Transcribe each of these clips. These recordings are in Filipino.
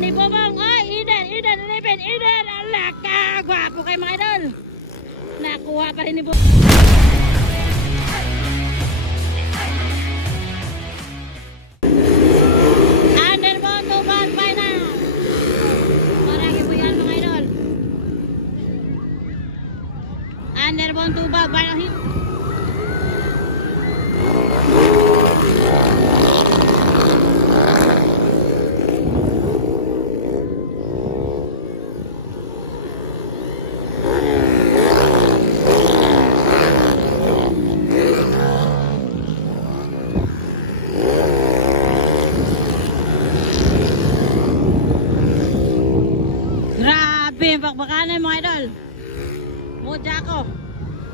ni Bobong. Ay, Eden, 11, Eden. Alaka, gwapo kayo mga idol. Nakuha pa rin ni Bobong. Underbone to ball final. Marami po yan mga idol. Underbone to ball final hit. Bakbakan mga idol. Mojako.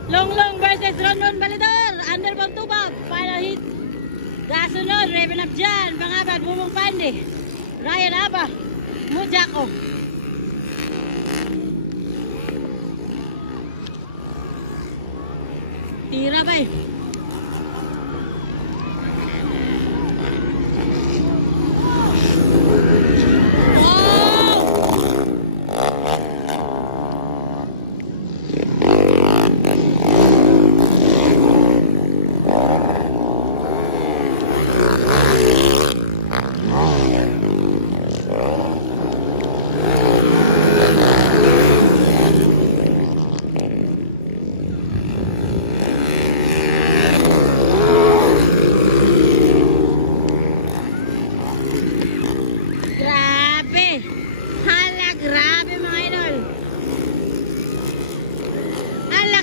Longlong versus Ronron Balidor. Underbone tubab. Final hit. Gasunod. Raven up dyan. Pangabad. Bumong Pandi. Ryan Aba. Mojako. Tira ba eh.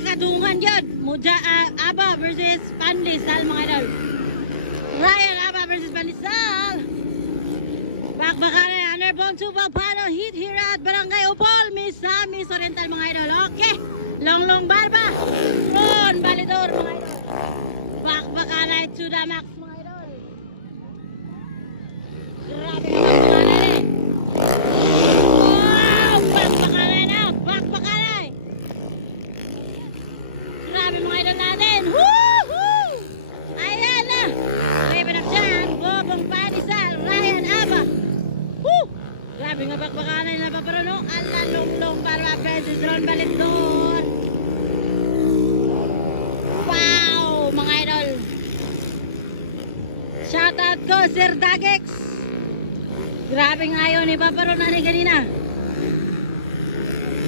Kadungan yun. Aba versus Pandisal mga idol. Ryan Aba versus Pandisal. Bakbakan na underbone tubag panel hit here at Barangay Upol. Misamis Oriental mga idol. Okay. Longlong Barba. Ron Balidor mga idol. Bakbakan na to the max mga idol. Grabe na bakbakan na eh. Wow! Bakbakan na. Bakbakan na. Grabe mga idol natin. Woohoo! Ayan na. Raven up dyan. Bobong Pandisal. Ryan Aba. Woo! Grabe nga bakbakanan na paparono. Ala longlong para versus Ron Balidor. Wow! Mga idol. Shoutout ko Sir Dagex. Grabe nga yun. Ipaparono na ni kanina.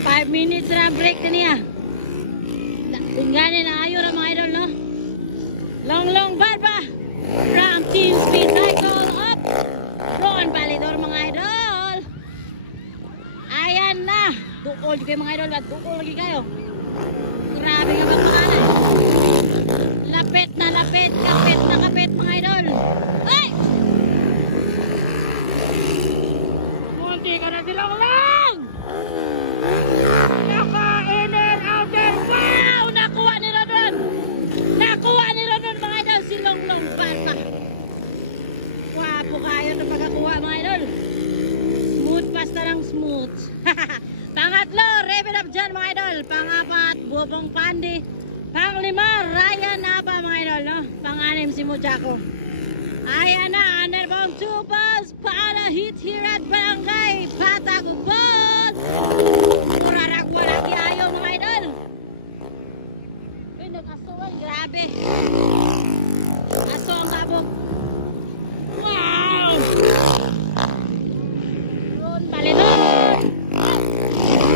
5 minutes na break na niya. Tingnan na ayo mga idol no. Longlong Barba from Team Speed Cycle up. Ron Balidor mga idol. Ayan na. Dukol kayo mga idol. Dukol lagi kayo. Grabe nga bakbakan. Lapit na lapit. Kapit na kapit mga idol. Ay! Munti ka na silang lang. Naka-inner outer. Wow! Nakuha ni Ron mga idol. Si Longlong Barba. Wapo kayo na pagkakuha mga idol. Smooth basta lang smooth. Pangatlo, Raven up dyan mga idol. Pangapat, Bobong Pandi. Panglima, Ryan Aba mga idol no? Panganim si Mojako. Ayan na, underbone 2 balls. Paala hit here at Barangay Patagubon. Kuraragwa lagi ayaw mga idol. Uy, nag-asuan, grabe. Aso ang kabog. Wow! Ron Balidor.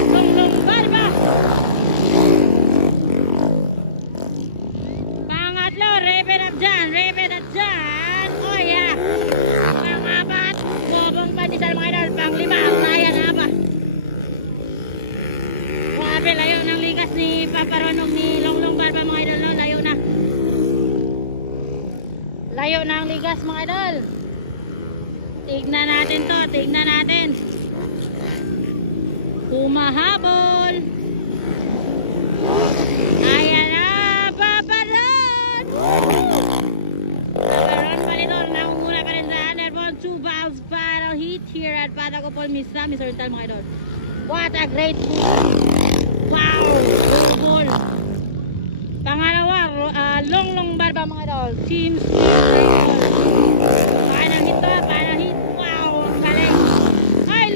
Longlong Barba. Pangatlo, Raven up dyan. Raven up dyan. Oh yeah. Pangapat, Bobong Pandisal mga idol. Panglima, Ryan Aba. Grabe, layo ng ligas ni Paparonong ni Longlong Barba mga idol no? Layo na. Layo na ang ligas mga idol. Tignan natin to. Tignan natin. Humahabol. Ayan na. Paparon. Paparon Balidor. Nangunguna pa rin sa underbone. 2 balls battle hit here at Patagopol Misamis Oriental mga idol. What a great ball. Wow. Good ball. Pangalawa. Longlong Barba mga idol. Team Speed. Panang hit to. Panang hit. Wow. Ang galing. Ay,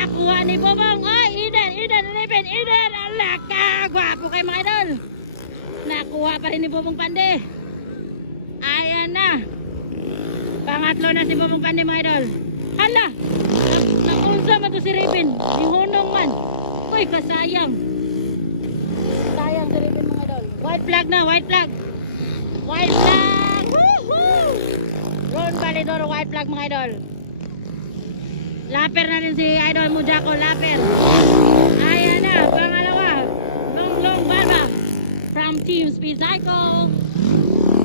Nakuha ni Bobong. Ay, Eden, 11, Eden. Alaka, gwapo kay mga idol. Nakuha pa rin ni Bobong Pande. Ayan na. Pangatlo na si Bobong Pande mga idol. Hala, naunsa man to si Raven. Ihunong man. Uy, kasayang. Sayang si Raven mga idol. White flag na, white flag. White flag. Woohoo! Ron Balidoro, white flag mga idol. Laper na rin si idol mo, Jaco, laper. Ayan na, pangalawa. Long barba. From Team Speed Cycle.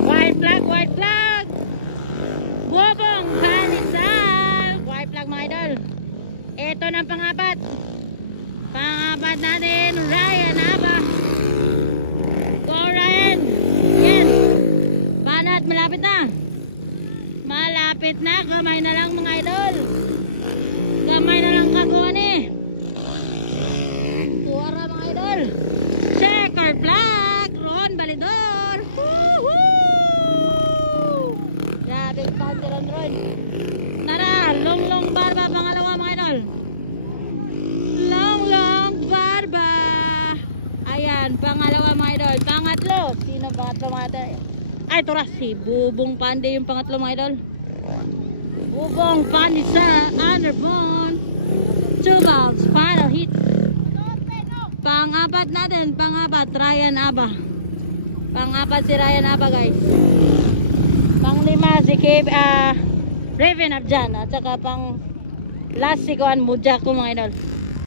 White flag, white flag. Bobong Palisal. White flag mga idol. Ito na pangapat. Pangapat natin, Ryan Aba. Go Ryan. Yan. Banat, malapit na. Malapit na, gamay na lang mga idol. Gamay na lang kagawa ni. Tuwara mga idol. Checker flag. Ron Balidor. Woohoo! Grabe pante Ron. Tara, long barba pangalawa mga idol. Long barba. Ayan, pangalawa mga idol. Pangatlo. Sino pangatlo mga idol? Ay, ito si Bubong Pande yung pangatlo mga idol. Bubong Pande sa underbone. 2 balls, final hit. Pangapat natin, Ryan Aba. Pangapat si Ryan Aba guys. Panglima si Raven Abjan. At saka pang last si Kuan Mujako mga idol.